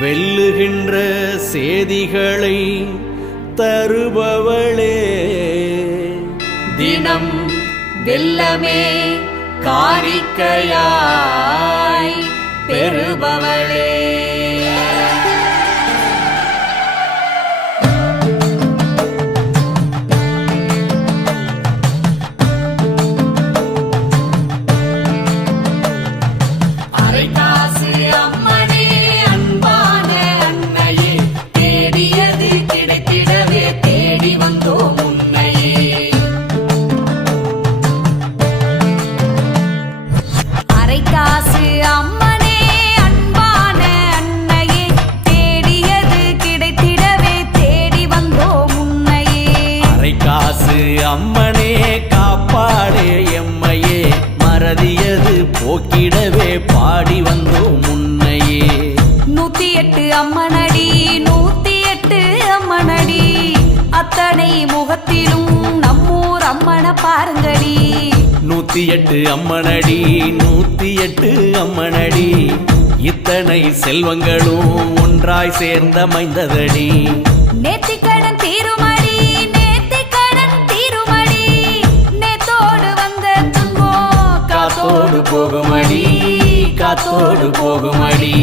வெல்லுகின்ற சேதிகளை தருபவளே, தினம் வெல்லமே காணிக்கையாய் பெறுபவளே. அம்மனே காப்பாடே எம்மையே, மறதியது போக்கிடவே பாடி வந்தோம் முன்னையே. 108 அம்மனடி 108 அம்மனடி, அத்தனை முகத்திலும் நம்மூர் அம்மன பாருங்கடி. 108 அம்மனடி 108 அம்மனடி, இத்தனை செல்வங்களும் ஒன்றாய் சேர்ந்த மைந்ததடி. நேத்திக்கடன் தீருமடி நேத்திக்கடன் தீருமடி, நேத்தோடு வந்த துன்பம் காத்தோடு போகுமடி காத்தோடு போகுமடி.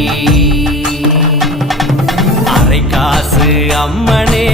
அரை காசு அம்மனே